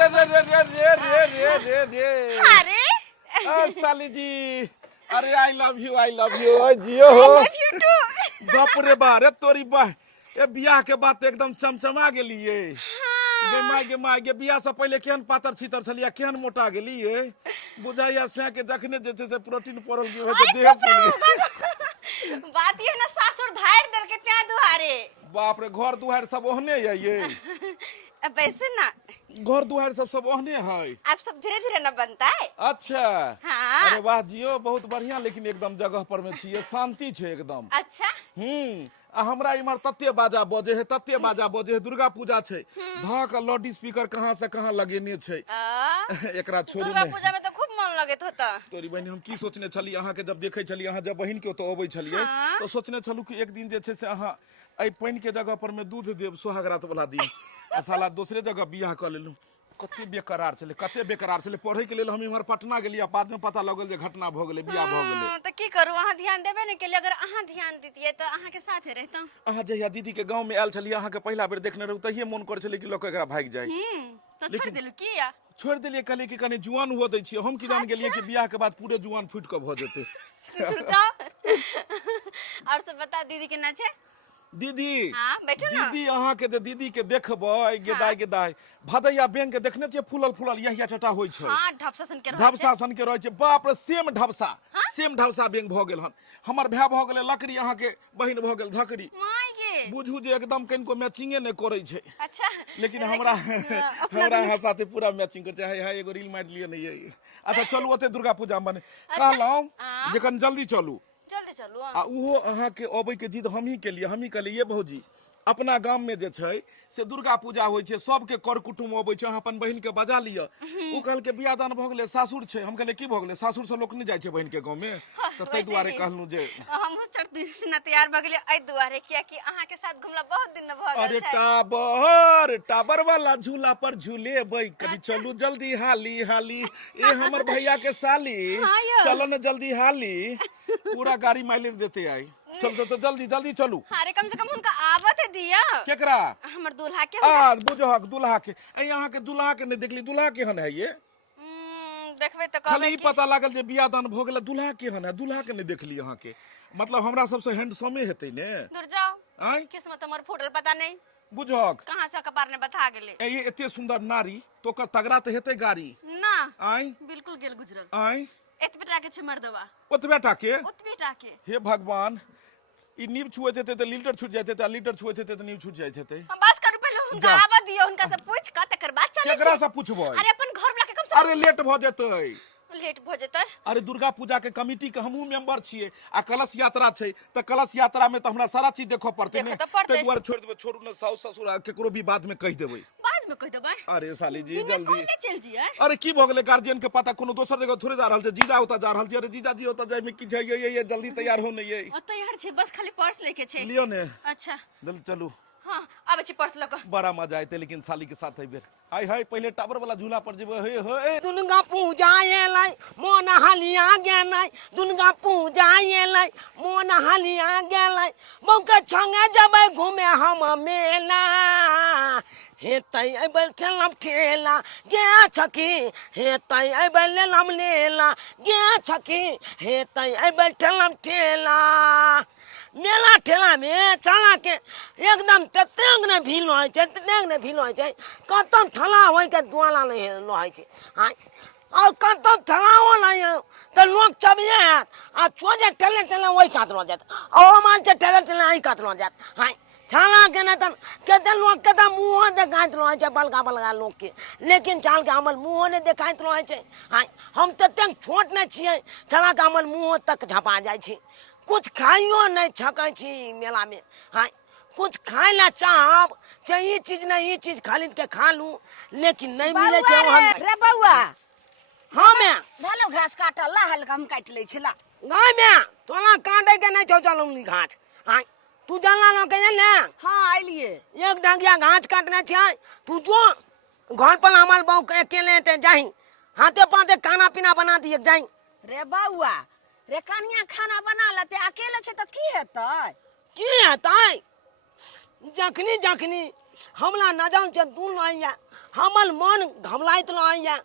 रे रे रे रे रे रे रे रे रे अरे साली जी, अरे आई लव यू जियो हो। I love you too। बाप रे बा रे तोरी बा, ए बियाह के बात एकदम चमचमा गेलिए। गे माय गे बियाह से पहले केहन पातर छीतर छलिया, केहन मोटा गेलिए। बुझाइया से के जखने जे छै से प्रोटीन पड़ल गेल है अरे तो देह चुप रहो फुली। बात ये ना सासुर धार देल के त्या दुआरे। बाप रे घर दुआर सब ओहने है ये। अब ऐसे ना घर दुआर सब ओहने है। अब सब धीरे धीरे ना बनता है। अच्छा हाँ। अरे वाह जियो बहुत बढ़िया, लेकिन एकदम जगह पर में छिए, शांति छै एकदम। अच्छा आ हमरा इमहर तत्ते बाजा बजे है, दुर्गा पूजा छै, धा के लाउड स्पीकर कहां से कहां लगेने छै। एकरा छोड़ू दुर्गा नहीं। पूजा में तो खूब मन लगत होता। तोरी बहन हम की सोचने छली, अहाँ के जब देखे छली, अहाँ जब बहिन के तो अबै छलिए हाँ। तो सोचने छलू कि एक दिन जे छै से अहाँ एहि पानि के जगह पर में दूध देव सोहागरात वाला दिन, आ साला दूसरे जगह बियाह कर लेलू। कते बेकरार छले, पढ़े के लेल हम इमहर पटना गेलिए, बाद में पता लगल जे घटना भ गेलै, बियाह भ गेलै। तो की करू, अहाँ ध्यान देबे ने के लिए। अगर अहाँ ध्यान दीतिए तो अहाँ के साथे रहता। अहाँ जहिया दीदी के गांव में आयल छलिए, अहाँ के पहिला बेर देखने रहू, तहिए मन कर छले कि लोग एकरा भाग जाए। तो छोड़ देलू किया? छोड़ दिलिए, कहलिए कि कनी जुआन हुआ दै छियै। हम की जान गेलिए कि बियाह के बाद पूरे जुआन फुट के भ जेतै। और सब बता दीदी के नाचे। दीदी हाँ, बैठो ना। दीदी अहाँ के दीदी के देखबै गेदाय भदैया बैंक के देखने छियै, फूलल यहिया टटा होय छै। हां ढबसा सन के ढबसा सन के रहै छै। बाप रे सेम ढबसा बैंक भ गेल हन। हमर भाय भ गेलै लकड़ी, अहाँ के बहिन भ गेल धकड़ी। माय गे बुझू जे एकदम कनिको मैचिंगे नै करै छै। अच्छा लेकिन हमरा हमरा साथे पूरा मैचिंग कर छै। हाय एगो रील मार लिए नहीं है। अच्छा चलू ओते दुर्गा पूजा में कहलौं जखन जल्दी चलू। जल्दी चलू। आ उहो अहाँ के अबै के जिद हम ही कहलिए ये भौजी, अपना गांव में जे छै से दुर्गा पूजा होय छै, सबके कर कुटुम अबै छै, अहाँ अपन बहिन के बजा लिया। उ कहल के बियाह दान भ गेलै, सासुर छै। हम कहले की भ गेलै, सासुर से लोक नहीं जाय छै बहिन के गांव में, त तै दुआरे कहलनु जे हम चढ़ती से तैयार भ गेलिए एइ दुआरे किया कि अहाँ के साथ घुमला बहुत दिन न भ गेल अरे छै। टाबर वाला झूला पर झूलेबै, कभी चलू जल्दी हाली ए हमर भैया के साली, चलो न जल्दी हाली, पूरा गाड़ी माइलेज देते आई। चल तो जल्दी चलू। अरे कम से कम उनका आवत है दिया। केकरा? हमर दूल्हा के। बुझहक दूल्हा के। ए अहाँ के दूल्हा के नहीं देखली, दूल्हा केहन है ये? देखबे त कहबे खाली पता लागल जे बियाह दान भ गेल, दूल्हा केहन है, दूल्हा के नहीं देखली अहाँ के। मतलब हमरा सबसे हैंडसमे हेतै ने। दूर जाओ, आय किस्मत हमर फूटल पता नहीं बुझहक। कहां से कपार ने बता गेले। ए एते सुंदर नारी तो का तगड़ा त हेतै गाड़ी। ना आय बिल्कुल गेल गुजरल। आय एतबेटा के छै मर्दवा। ओतबेटा के? ओतबेटा के। हे भगवान, ई नींव छुए जेते त लीटर छूट जाते, त लीटर छुए जेते त नींव छूट जाय जेते। हम बस करू पहले हुनका आवा दियो, हुनका से पूछ का तकर बाद चले। केकरा से पूछबै? अरे अपन घर वाला के कम से अरे लेट भ जेतै। लेट भ जेतै। अरे दुर्गा पूजा के कमिटी के हमहू मेंबर छिए, आ कलश यात्रा छै, त कलश यात्रा में त हमरा सारा चीज देखो पड़तै ने। तै दुआरे छोड़ देबै, छोड़ू न, साउस ससुर केकरो भी बाद में कह देबै। बाद में कह देबै? अरे साली जी बिना जल्दी। कहले चल जिए। अरे की भ गेलै, गार्जियन के पता कोनो दोसर जगह थोड़े जा रहल छै, जीजा ओता जा रहल छै। अरे जीजा जी ओता जाय में की छै, ये जल्दी तैयार हो नै ये। ओ तैयार छै, बस खाली पर्स लेके छै। लियो ने। अच्छा जल्दी चलू। हां आबै छी पर्स लक। बड़ा मजा आइते, लेकिन साली के साथ एबेर आय हाय पहले टावर वाला झूला पर जेबै। हे दुर्गा पूजा एलै मोन हलिया गेलै, दुर्गा पूजा एलै मोन हलिया गेलै, बौके संगे जेबै घूमे हम मेला। हेतै एबै ठेला गे छकी, हेतै एबै लेला गे छकी, हेतै एबै ठेला। मेला ठेला में चला के एकदम ततेक ने भीड़ होइ छै, कतौ ठला होइ के दुआला नहीं रहै छै। हां और कतौ ठलाओ नहीं है तो लोग चबिए आ सोजे ठेले वही काट लो जात, और मान से ठेले आई काट लो जात। हां ठला के न त केते लोग के त मुंह देखाइत रहै छै, बलगा लोग के, लेकिन चाल के हमर मुंह ने देखाइत रहै छै। हां हम ततेक छोट नहीं छियै, ठला के हमर मुंह तक झपा जाइ छै। कुछ खाइयो नहीं छकै छी मेला में। हाँ कुछ खाए ला चाहब ये चीज नहीं ये चीज खरीद के खा लू, लेकिन नहीं मिले छै वहां रे बउआ। हां मैं भेलो घास काटल ला, हल्का हम काट ले छिला। गाय में तोला काटे के नहीं छौ चलौनी घास। हां तू जानला न के ले। हां आइलिए। एक डंगिया घास काटने छै, तू जो घर पर हमार बहू के अकेले ते जाही, हाथे पाते खाना पीना बना दिए जाही। रे बउआ, रे कनिया खाना बना लेते, अकेले छै त की हेतै? की हेतै? जखनी हमरा नजर से दूर नहीं है, हमर मन घबराइत रहैया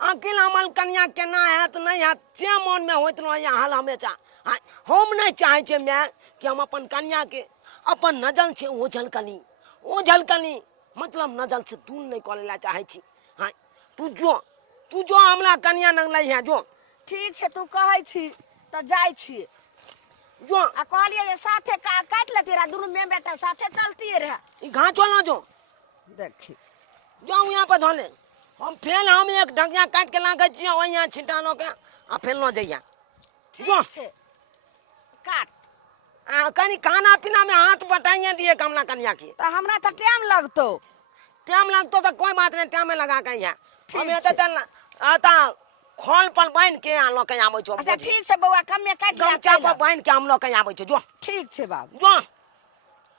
आखिर हमर कनिया केना हैत नहीं हैत से मन में होइत रहैया हाल हमेशा हम नहीं चाहे छे मैं कि हम अपन कनिया के अपन नजर से ओझल कनी मतलब नजर से दूर नहीं करे ला चाहे छी तू जो हमरा कनिया नंग लै है जो ठीक छै तू कहै छी त जाय छी जो आ कहलिए जे साथे काट लेती रहा दुनू में बेटा साथे चलती रहे ई घास चला जो देखी जाऊ यहाँ पर धोले हम एक ढकिया काट के लागे छी वहीं छिटानो के आ फेर न जइया ठीक छै काट कनी खाना पीना में हाथ बटाइए दिए कमला कन्या की तो हमरा तो टाइम लगतो तो कोई बात नहीं टाइम में लगा के यहाँ ठीक हम एते आता खोल पर बांध के आ लोग के आबै छो अच्छा ठीक छै बौआ कमे काट लिया गमछा पर बांध के हम लोग के आबै छो जो ठीक छै बाबू जो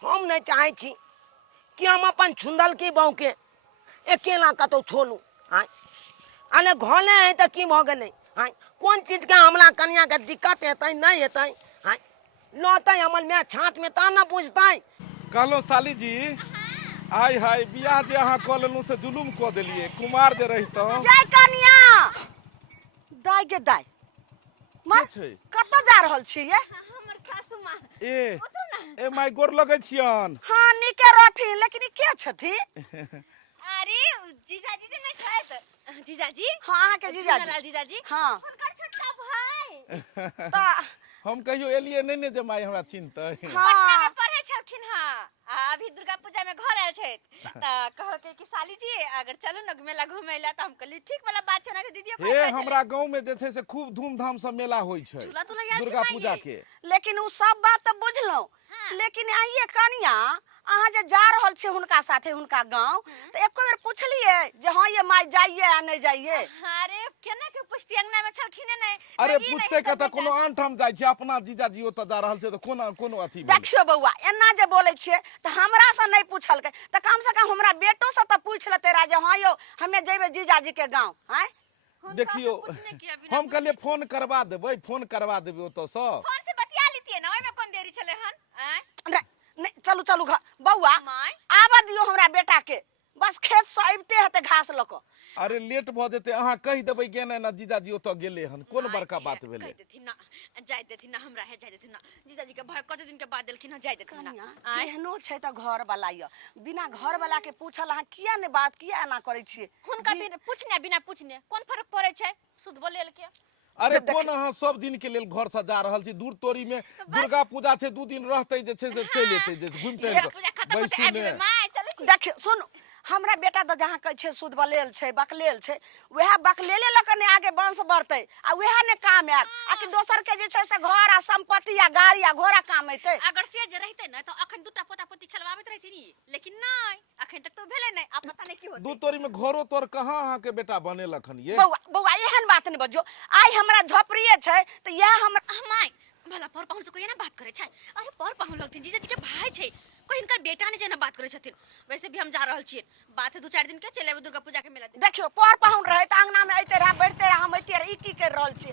हम नहीं चाहे छी कि हम अपन छुंदल की बहू के अकेला कतो छोड़ू अने घोले है तो की भ गेलै कौन चीज के हमरा कन्या के दिक्कत हेतै नहीं हेतै लौटै हमर मैं छात में ता न पूछतै कहलो साली जी आय हाय बियाह जे अहाँ कऽ लेलहुँ से जुलुम कऽ देलियै कुमार जे रहितहुँ जय कन्या दाय के दाय के छै कत जा रहल छी ये हमर सासू माँ ए माय गोर लगै छियन हाँ निके रहथिन लेकिन ई के छथि अरे जीजाजी जे नहीं खाए जीजाजी हाँ अहाँ के जीजाजी जीजाजी हाँ हुनकर छोटका भाई ता हम कहियो एलियै नहीं ने जे माय हमरा चिन्हतै पटना में पढ़े छलखिन हाँ अभी दुर्गा पूजा में घर आयल छै त कहो कि साली जी अगर चलू न मेला घूमे ला त हम कहली ठीक वाला बात छै ना दीदी हे हमरा गांव में जे छै से खूब धूमधाम से मेला होई छै झूला तो लगा दुर्गा पूजा के लेकिन उ सब बात तो बुझलो लेकिन आइए कनिया अहाँ जे जा रहल छी हुनका साथे हुनका गांव तो एको बेर पूछलिए जे हां ये माय जाइए आ नहीं जाइए अरे केना के पुछती अंगना में छलखिन नहीं अरे पूछते के त कोनो आन ठाम जाय छै अपना जीजाजी ओत जा रहल छै त कोनो अथी भेल देखियो बौआ एना जे बोले छिए त हमरा से नहीं पूछलकै त कम से कम हमरा बेटो से त पूछ लेते रा जे हां यो हमें जेबे जीजाजी के गांव हैं देखियो हम कहलिए फोन करवा देबै ओत से फोन से बतिया लेतिए ना ओय में कोन देरी छले हन नहीं चलू चलू बौआ आबा दियो हमरा बेटा के बस खेत से आबते हते घास लको अरे लेट भ जेते अहाँ कहि देबै के ना जीजाजी ओत गेले हन कोन बड़का बात भेलै कहि देथिन ना जाय देथिन ना हमरा है जाय देथिन ना जीजाजी के भाई कते दिन के बाद देलखिन जाय देथिन ना केहनो छै त घर वाला य बिना घर वाला के पूछल अहाँ किया ने बात किया एना करै छिए हुनका बिना पूछने कोन फर्क पड़े छै शुद्ध बोलेल के अरे कोन अहाँ सब दिन के लेल घर से जा रहल छी दूर तोरी में दुर्गा पूजा छै 2 दिन रहतै जे छै से चलि एतै जे घुम फिर पूजा खत्म होते आबि माय चलै छी देखियो सुन हमरा बेटा त जहाँ कहै छै शुद्ध बलेल छै बकलेल छै वह बकलेले ल कने आगे वंश बढ़तै आ वह ने काम आत आ कि दोसर के जे छै से घर आ संपत्ति आ गाड़ी आ घोड़ा काम एतै अगर से जे रहते ना तो अखन दूटा पोता पोती खेलवाबैत रहथिन लेकिन नहीं अखन तक तो भेले नहीं अब पता नहीं की होतै दू तोरी में घरो तोर कहां अहाँ के बेटा बनेलक हन ये बौआ एहन बात नहीं बजो आई हमरा झोपड़िए छै त यह हमरा माय भला पर पाहुन से कोई ना बात करे छै अरे पर पाहुन लगथिन जीजाजी के भाई छै कोई इनकर बेटा ने जेना बात करे छथिन वैसे भी हम जा रहल छियै बात है 2-4 दिन के चले दुर्गा पूजा के मेला देखियो पर पाहुन रहे त अंगना में आइते रहा बैठते रहा हम आइते रहा ई की कर रहल छी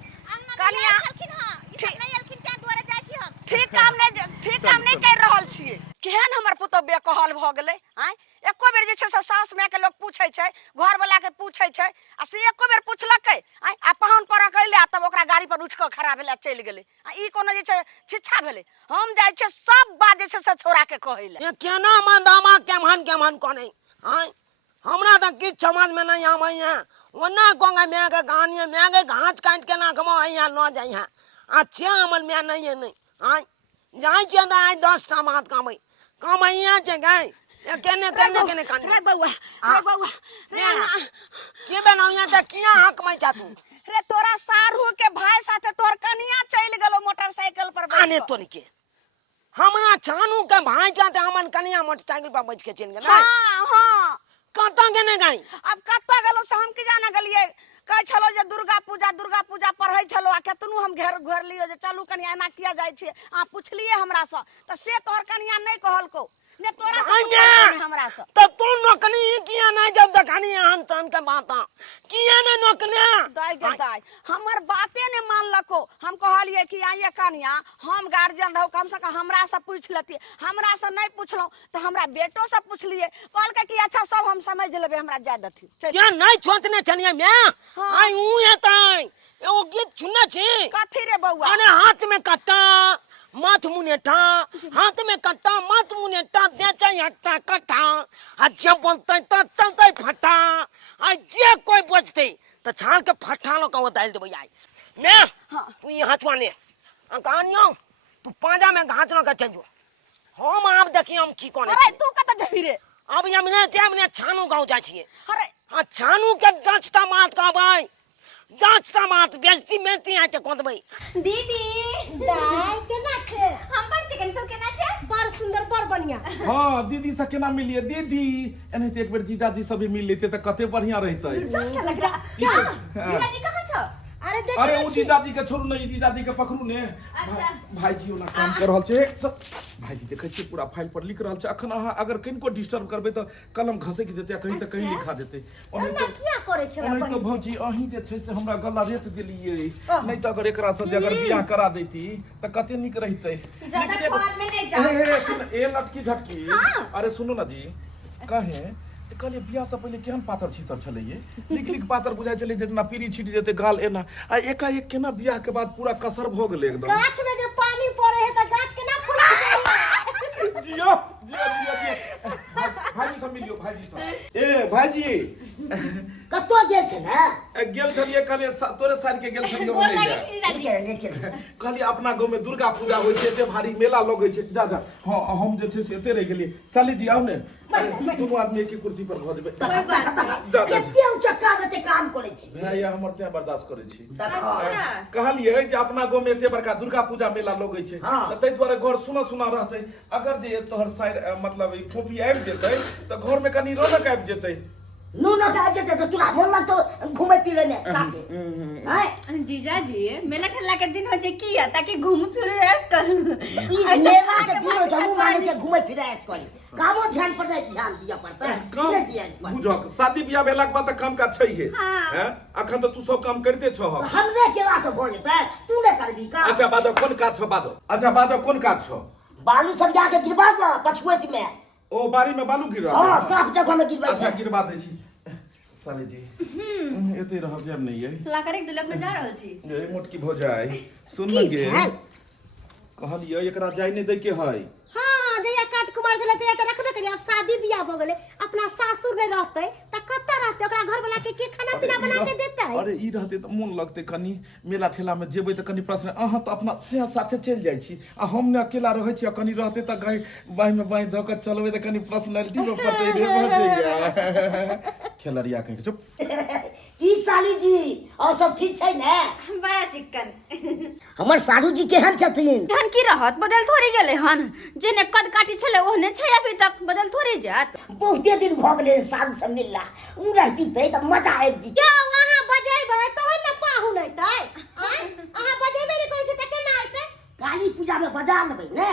कनिया छलखिन हां ई सब नहीं अलखिन त्या द्वारा जाय छी हम ठीक काम नहीं कर रहल छियै केहन हमर पुतो बेकहल भ गेलै हैं एको बेर जे छै से सास माय के लोग पूछै छै घर वाला के पूछै छै आ से एको बेर पूछलकै आ पाहुन पर कहले तब ओकरा गाड़ी पर उठ के खड़ा भेले चल गेलै ई कोनो जे छै छिछा भेलै हम जाय छै सब बात जे छै से छोरा के कहैले ये केना मंदामा केमहन कोने हमरा त किछ समझ में नहीं आबै है ओना कोंगा मैं के कहानी मैं के घाट काट के ना कमो यहाँ न जाई है अच्छा हमर मैं नहीं है नहीं जाय छै त आई 10 टा बात कमै कमैया छै गई ये केने कान रे बौआ के बनाउया त किया हक मै जा तू रे तोरा सारू के भाई साथे तोर कनिया चल गेलो मोटरसाइकिल पर बैठ आने तोनी के हमरा छानू के भाई जाते हमन कनिया मोटरसाइकिल पर बैठ के चल गेल हां कत गेने गई अब कत गेलो से हम की जाना गलिए कह छलो जे दुर्गा पूजा पढ़ै छलो आ केतनु हम घर लियो जे चलू कनिया एना किया जाय छै आ पुछलिए हमरा से त से तोहर कनिया नहीं कहलको ने तोरा से अन्या! पूछल हमरा से तो तू नौकरी किया नहीं जब दखानी हन तन के बात किया ने नौकरी दाई गे दाई हमर बाते ने मान लको हम कहलिए कि आइए कनिया हम गार्जियन रहो कम से कम हमरा से पूछ लेती हमरा से नहीं पूछलो तो हमरा बेटो से पूछलिए कहल के कि अच्छा सब हम समझ लेबे हमरा जाय दथी क्या नहीं सोचने चलिए मैं आई हूं ये ताई एगो गीत सुनना छी कथी रे बउआ अरे हाथ में कट्टा माथ मुनेटा हाथ में कट्टा माथ मुनेटा बेचा हट्टा कट्टा अच्छा बोलते तो चलते फटा आ जे कोई बचते तो छाल के फटा लो का डाल देबो आई ने तू ये हाथ वाले कहानियो तू पांजा में घाट लो का चंजो हम आप देखिए हम की कोने अरे तू कत जही रे अब हमने हमने छानू गाँव जा छिए अरे हाँ छानू के जांचता मात का भाई जांचता मात बेइज्जती मेंती आके कोंद भाई दीदी दाई केना छे हम पर चिकन तो केना छै बड़ सुंदर बड़ बढ़िया हाँ दीदी से केना मिलिए दीदी एनाहिते एक बेर जीजाजी सब भी मिल लेते तो कते बढ़िया रहते क्या लग रहा जीजा जी कहां छ अरे देख अरे वो जीजाजी के छोड़ू नहीं जीजाजी के पकड़ू ने भाईजी ओना काम कर रहल छे भाईजी देखे छी पूरा फाइल पर लिख रहल छे अखन अहाँ अगर किनको डिस्टर्ब करबे तो कलम घसे के जेते कहीं से कहीं लिखा देते हमरा किया करे छला नहीं तो भौजी अहीं जे छै से हमरा गला रेत देलिए नहीं तो अगर एकरा से अगर बियाह करा देती तो कते निक रहते ज्यादा ख्वाब में नहीं जा सुन ए लटकी झटकी अरे सुनो ना जी कहे कहलिए बियाह से पहले केहन पातर छीतर छले ये लिख लिख पातर बुझाई चले जेतना पीरी छीट जेते गाल एना आ एकाएक केना बियाह के बाद पूरा कसर भ गेले एकदम गाछ में जे पानी पड़े है त गाछ के ना फुला जियो जियो जियो भाईजी सब मिलियो भाईजी सब ए भाईजी कतो गेल छै ना गेल छलिए कहलिए तोरे साल के गेल छलिए बोल नहीं लगे जा जीजा जी कहलिए अपना गांव में दुर्गा पूजा होय छै एते भारी मेला लगै छै जा जा हां हम जे छै से एते रह गेलिए साली जी आओ ने दोनों आदमी एक ही कुर्सी पर भ जेबे कोई बात नहीं जा जा केते उचक्का जते काम करे छी भैया हमर ते बर्दाश्त करै छी अच्छा कहलिए जे अपना गांव में एते बड़का दुर्गा पूजा मेला लगै छै त तै दुआरे घर सुना सुना रहतै अगर जे तोहर साइड मतलब ई फोफी आबि जेतै त घर में कनी रौनक आबि जेतै नून का जते तो चूड़ा मोन तो घूमे फिरे में साथे हैं जीजा जी मेला ठेला के दिन हो छै किया ताकि घूम फिर ऐस कर ई मेला के दिन जमू माने छै घूमे फिरे ऐस करी कामो ध्यान पर ध्यान दिया पड़ता है नहीं दिया बुझक शादी बियाह भेला के बाद त काम का छैहे हैं अखन त तू सब काम करते छ हमरे केला से हो जेतै तू ने करबी का अच्छा बादो कोन काज छ बादो अच्छा बादो कोन काज छ बालू सब जाके गिरबा दो पछुएत में ओ बारी में बालू गिरा हां साफ जगह में गिरबा अच्छा गिरवा दै छी साली जी एते रह जेब नहीं है लाकर एक दुलक में जा रहल छी ए मोटकी भौजाई सुन न गे कहलिए एकरा जाय नहीं दै के है हां जया काज कुमार चले त रखबे करी अब शादी बियाह हो गेले अपना सासुर में रहते त कत्ता रहते ओकरा घर वाला के खाना पीना बना के देता है अरे ई रहते त मन लगते कनी मेला ठेला में जेबै त कनी प्रश्न अहाँ त अपना से साथे चल जाय छी आ हम ने अकेला रहै छी कनी रहते त गाय बाई में बाई ध के चलबै त कनी पर्सनालिटी में पड़तै रे भौजैया खेलरिया कहीं चुप की साली जी और सब ठीक छै ने बड़ा चिकन हमर साडू जी केहन छथिन हन की रहत बदल थोड़ी गेले हन जेने कद काठी छले ओहने छै अभी तक बदल थोड़ी जात बहुते दिन भ गेले साडू से मिलला उ रहती त मजा आबि जी क्या वहां बजेबै तहन न पाहु नै तै अहाँ बजेबै नै करै छी त केना हेतै काली पूजा में बजा लेबै ने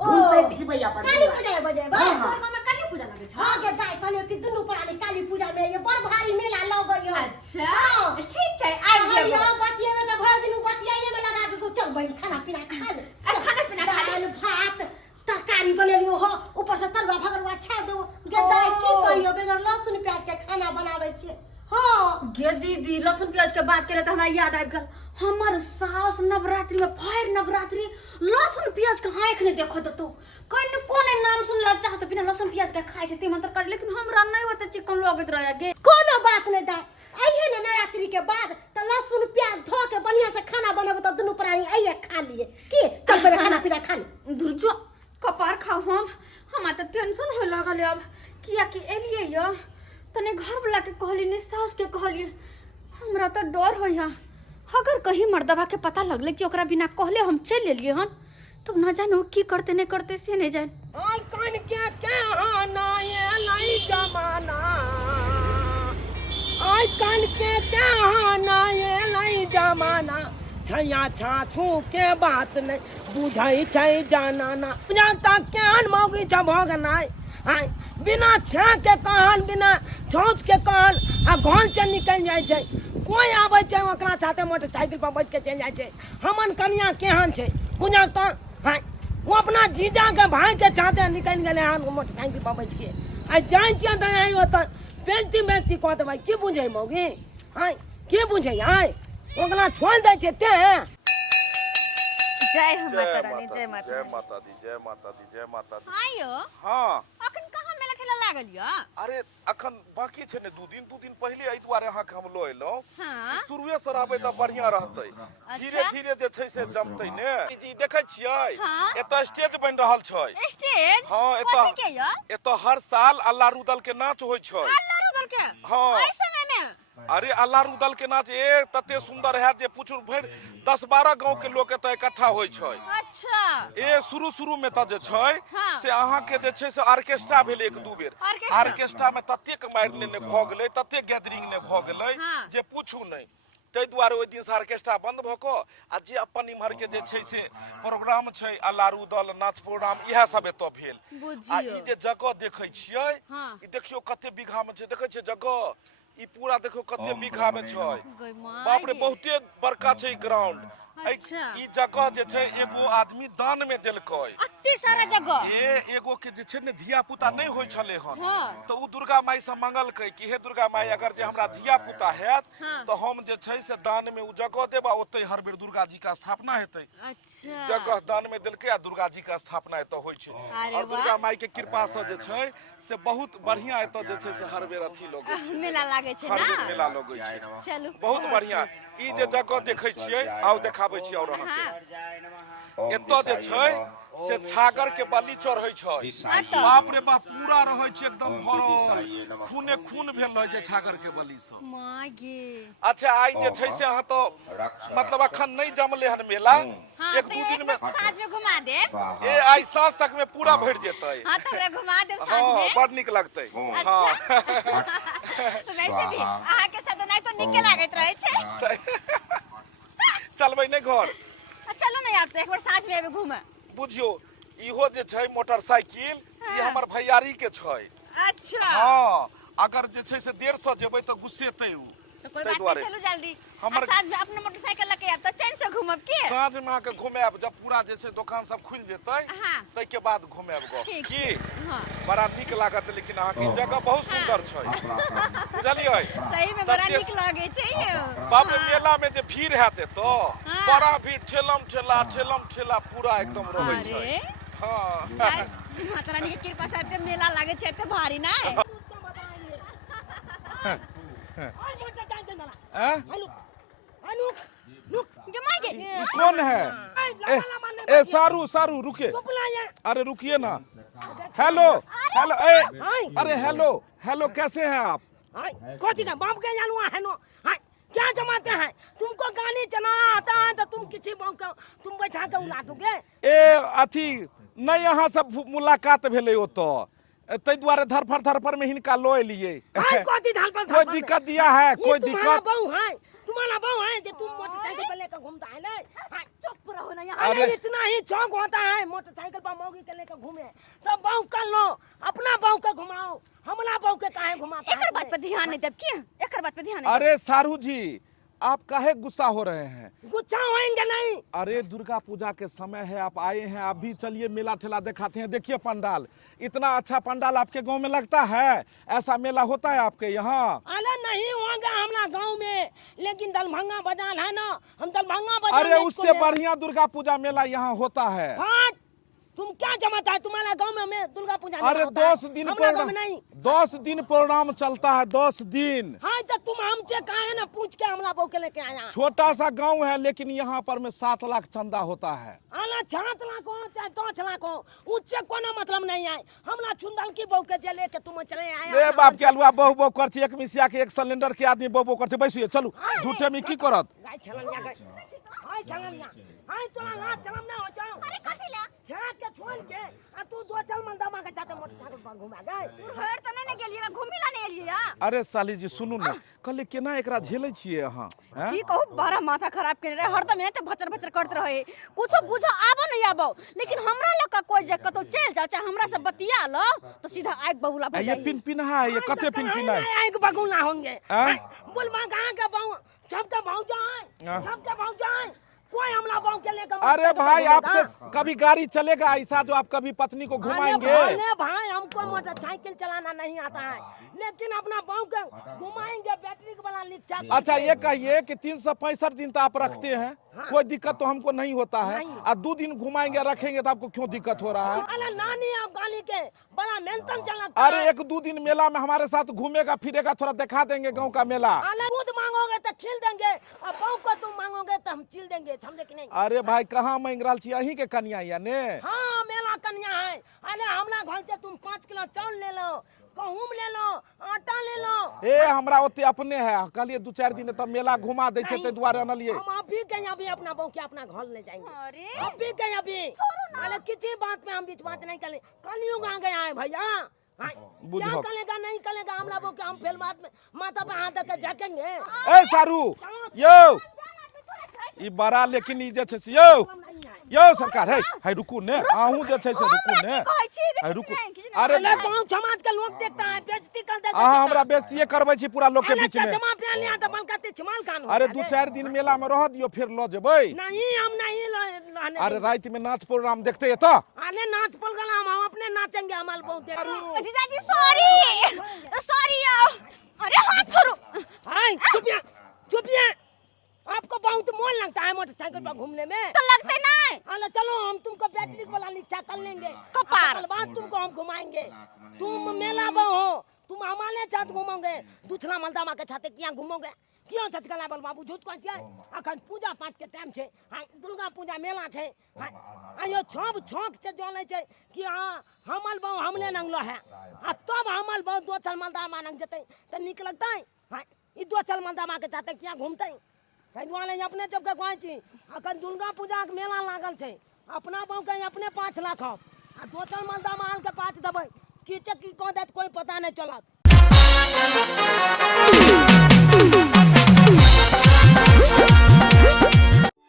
घूमते फिरबै अपन काली पूजा में बजेबै गांव में काली पूजा लगे छ हां गे दाई कहलियो कि दुनू प्राणी काली पूजा में ये बड़ भारी मेला लगइयो अच्छा ठीक छै आबि आइए जेबो बतिये में त भर दिन बतियाए में लगा दे तो चल बहिन खाना पीना खा ले खाना पीना खा ले। दाल भात तरकारी बनेलियो हो ऊपर से तरुआ भगरुआ छा दो गे दाई की कहियो बगैर लहसुन प्याज के खाना बनावे छे हां गे दीदी लहसुन प्याज के बात करे त हमरा याद आबि गेल हमर सास नवरात्रि में भर नवरात्रि लहसुन प्याज के आंख ने देखो तो कहीं कोने नाम सुनला चाहत बिना लहसुन प्याज के खाए छै ते मंत्र कर लेकिन हमरा नहीं होते चिकन लगत रह गे कोनो बात नहीं दाई आइए ना नवरात्रि के बाद तो लहसुन प्याज धो के बढ़िया से खाना बनाबो तो दुनू प्राणी आइए खा लिए की चल पहले खाना पीना खा ले दुर्जो कपार खाओ हम त टेंशन होय लागल अब किया कि एलिए य तने घर वाला के कहली ने सास के कहली हमरा त डर होया अगर कहीं मर्दबा के पता लगले कि ओकरा बिना कहले हम चल लेलिए हन तो न जानो की करते नहीं करते से नहीं जान आई कन के कहाना ये लाई जमाना आई कन के कहाना ये लाई जमाना छैया छाछू के बात नहीं बुझाई छै जाना ना जानता केहन मौगी छ भग नाय हाय बिना छे के कहन बिना छौच के कहन आ घर से निकल जाय छै कोई आबै छै ओकरा साथे मोटरसाइकिल पर बैठ के चल जाय छै हमन कन्या केहन छै बुझा तो हाय वो अपना जीजा के भाई के साथे निकल गेले हन मोटरसाइकिल पर बैठ के आ जाय छियै त आई ओत बेंती बेंती कह देबै की बुझै मौगी हाय की बुझै हाय ओकरा छोड़ दै छै ते जय हो माता जय रानी जय माता माता दी, जय माता दी, जय माता दी, जय माता दी। हाँ यो हाँ अखन कहाँ मेला ठेला लागल यो अरे अखन बाकी छै ने 2 दिन पहले एहि दुआरे अहाँ के हम लो एलौ हाँ शुरुए से रहबै त बढ़िया रहतै धीरे धीरे जे छै से जमतै ने जी देखै छियै हाँ। एतऽ स्टेज बनि रहल छै स्टेज हाँ कथी के यो एतऽ हर साल अल्लाह रुदल के नाच होइ छै अल्लाह रुदल के हाँ। एहि समय में अरे अल्लाह रुदल के नाच तते सुंदर है जे पूछू भरि 10-12 गांव के लोग एतऽ इकट्ठा होइ छै अच्छा शुरू में त जे छै हाँ। से अहाँ के जे छै से ऑर्केस्ट्रा भेल 1-2 बेर ऑर्केस्ट्रा में ततेक मारि लेने भ गेलै ततेक गैदरिंग ने भ गेलै हाँ। जे पूछू नहीं ताहि दुआरे ओहि दिन से ऑर्केस्ट्रा बंद भ क आ जे अपन इम्हर के जे छै से प्रोग्राम छै अल्लाह रुदल नाच प्रोग्राम इएह सब एतऽ भेल आ बुझियो ई जे जगह देखै छियै हाँ। ई देखियो कते बीघा में छै देखै छियै जगह ई पूरा देखियो कते बीघा में छै गई माँ बाप रे बहुते बड़का छै ग्राउंड अच्छा। ई जगह जे छै एगो आदमी दान में देलकै अति सारा जगह एगो के जे छै ने धिया पुता नहीं होय छले हन हाँ। तो उ दुर्गा माई से मंगलकै कि हे दुर्गा माई अगर जे हमरा धिया पुता हैत हाँ। तो हम जे छै से दान में उ जगह देब आ ओतै हर बेर दुर्गा जी का स्थापना हेतै अच्छा जगह दान में देलकै आ दुर्गा जी का स्थापना एतऽ होइ छै अरे और वाह। दुर्गा माई के कृपा से जे छै से बहुत बढ़िया एतऽ जे छै से हर बेर अथी लगै छै मेला लागे छै हर ना बेर मेला लगै छै चलू बहुत बढ़िया ई जे जगह देखै छियै आउ देखाबै छी और अहाँ एतऽ जे छै से छागर के बलि चढ़ै छै अतऽ? बाप रे बाप पूरा रहै छै एकदम भरल खूने खून भेल रहै छै छागर के बलि से माँ गे अच्छा आई जे छै से अहाँ तो मतलब अखन नहीं जमले हन मेला हाँ 1-2 दिन में साँझ में घुमा दे आई साँझ तक में पूरा भर जेतै हाँ तो घुमा दे साँझ हाँ में बड़ नीक लगतै हाँ वैसे भी अहाँ के साथ नहीं तो नीक लागत रहे छै चलबै नहीं घर चलो ना यार एक बार साँझ में एबे घूमे बुझियो इहो जे छै मोटरसाइकिल ई हमर भैयारी के छै अच्छा हाँ अगर जे छै से 150 जेबै तो गुस्सेतै उ तो कोई ताहि बात दुआरे। नहीं चलो जल्दी हमर- साँझ में अपना मोटरसाइकिल लेके आब तो चैन से घूमब की साँझ में आके घुमाब जब पूरा जे छै दुकान सब खुल जेतै हाँ। तै के बाद घुमाब गो ठीक की हाँ बड़ा नीक लागत लेकिन अहाँ के जगह बहुत सुंदर छै बुझलियै सही में बड़ा तते- नीक लागे छै यो बाबू हाँ। मेला में जे भीड़ हैत तो हाँ। बड़ा भीड़ ठेलम ठेला पूरा एकदम रहै छै अरे हाँ माता रानी के कृपा से एते मेला लागे छै एते भारी ना हैं? के माय गे ये कौन है ए सारू रुकिए अरे रुकिए ना हेलो हेलो अरे हेलो कैसे हैं आप कथी का बाप के जानवा है नो हाय क्या जमाते हैं तुमको गाने चलाना आता है तो तुम किसी बाप को तुम बैठा के उड़ा दोगे ए अथी नहीं यहाँ सब मुलाकात भेले ओतो तै दुआरे धरफर में हिनका लो एलिए हाय कथी धाल पर कोई दिक्कत दिया है कोई दिक्कत तुम्हारा बहू है जो तुम मोटरसाइकिल पे लेकर घूमता है ना हाय चुप रहो ना यार अरे इतना ही शौक होता है मोटरसाइकिल पर मौगी के लेकर घूमे तो बहू कर लो अपना बहू के घुमाओ हमला बहू के काहे घुमाता एकर बात पे ध्यान नहीं देब की एकर बात पे ध्यान नहीं अरे सारू जी आप काहे गुस्सा हो रहे हैं गुस्सा होएंगे नहीं अरे दुर्गा पूजा के समय है आप आए हैं आप भी चलिए मेला ठेला दिखाते हैं देखिए पंडाल इतना अच्छा पंडाल आपके गांव में लगता है ऐसा मेला होता है आपके यहाँ अरे नहीं होगा हमारा गांव में लेकिन दलभंगा बाजार है ना हम दलभंगा बाजार अरे उससे बढ़िया दुर्गा पूजा मेला यहाँ होता है हट तुम क्या जमाता है तुम्हारा गांव में हमें दुर्गा पूजा अरे 10 दिन हमारा गांव में नहीं 10 दिन प्रोग्राम चलता है 10 दिन हाँ तो तुम हमसे काहे ना पूछ के हमला बहू के लेके आया छोटा सा गांव है लेकिन यहाँ पर में 7 लाख चंदा होता है आना 7 लाख हो चाहे 10 लाख हो उससे कोनो मतलब नहीं है हमला चुंदल की बहू के जे लेके तुम चले आए रे बाप के अलुआ बहु कर छी एक मिसिया के एक सिलेंडर के आदमी बहु कर छी बैसिए चलू झूठे में की करत गाय छलन जा हाय छलन जा हाय तोरा ला चलम ना हो जाओ अरे कथी ला छाक के छोड़ के आ तू दो चल मंदामा के जाते मोटरसाइकिल पर घुमा गए घर तो नहीं ना गेल एलियै घुमिला नहीं एलियै अरे साली जी सुनू ना कल केना एकरा झेलै छियै अहाँ हैं? की कहू बड़ा माथा खराब केने रहे हरदम एते भचर भचर करते रहे कुछो बुझो आबो नहीं आबो लेकिन हमरा लोग का कोई जे कतो चल जाओ चाहे हमरा से बतिया लो तो सीधा आग बबूला आ, ये पिनपिना है ये कते पिनपिना है आएंगे बगुला होंगे हैं? बुलवा कहाँ का बहु सबका भाव जाए सबका भाव जाए कोई हमला भाव के लेकर अरे भाई आपसे कभी गाड़ी चलेगा ऐसा जो आप कभी पत्नी को घुमाएंगे अरे भाई हमको मोटरसाइकिल चलाना नहीं आता है लेकिन अपना बहू को घुमाएंगे बैटरी वाला रिक्शा। अच्छा ये कहिए कि 365 दिन तो आप रखते हैं कोई दिक्कत तो हमको नहीं होता है और 2 दिन घुमाएंगे रखेंगे तो आपको क्यों दिक्कत हो रहा है? अरे नानी और गाली के बड़ा मेंटन चला। अरे 1-2 दिन मेला में हमारे साथ घूमेगा फिरेगा थोड़ा दिखा देंगे गाँव का मेला। अरे खुद मांगोगे तो खिल देंगे और बहू को तुम मांगोगे तो हम चिल देंगे समझे कि नहीं। अरे भाई कहाँ मांग रहा छी अहीं के कन्या या ने? हाँ मेला कन्या है। अरे हमला घर से तुम 5 किलो चावल ले लो गहूम ले लो आटा ले लो। ए हमरा ओते अपने है कहलिए 2-4 दिन तब मेला घुमा दे छे ते दुआरे अनलिए। हम अभी कहीं अभी अपना बहू के अपना घर ले जाएंगे। अरे अभी कहीं अभी अरे किसी बात पे हम बीच बात नहीं करें। कलयुग आ गया है भैया। हाँ, क्या करेगा नहीं करेगा हमला बहू के हम फिर बात में माथा पे हाथ देकर झकेंगे। ए सारू यो ई बड़ा लेकिन ई जे छे से यो सरकार है रुकू ने आहू जे छे से रुकू ने है रुकू। अरे अरे गांव समाज का लोग देखता है बेइज्जती कर देता अहाँ हमरा बेइज्जती करबै छी पूरा लोग के बीच में। जमा पे लिया तो बनकाते छमाल कान। अरे 2-4 दिन मेला में रह दियो फिर ल जेबै। नहीं हम नहीं रहने। अरे रात में नाच प्रोग्राम देखते है तो अरे नाच प्रोग्राम हम अपने नाचेंगे हमारे बहुत देर। जीजाजी सॉरी अरे हाथ छोड़ो। हाय चुपिया आपको बहुत मोल लगता है मोटरसाइकिल पर घूमने में तो लगते नहीं। अरे चलो हम तुमको बैटरी वाला रिक्शा कर लेंगे कपार। कल बाद तुमको हम घुमाएंगे। तुम मेला बहु हो तुम हमारे साथ घूमोगे दूसरा मलदामा के साथ क्या घूमोगे क्यों छटकला बोल बाबू झूठ कह छियै अखन पूजा पाठ के टाइम छे। हां दुर्गा पूजा मेला छे। हां आयो सब छौक से जले छे कि हां हमल बहु हमले नंगलो है आ तब हमल बहु दोसर मलदामा नंग जते त निक लगतै। हां ई दोसर मलदामा के साथ क्या घूमतै ताहि दुआरे अपने जब के कहै छी अखन दुर्गा पूजा के मेला लागल छै अपना बहु के अपने 5 लाख आ दोसर मलदामा के 5 देबै की चक्की कह देत कोई पता नहीं चलत।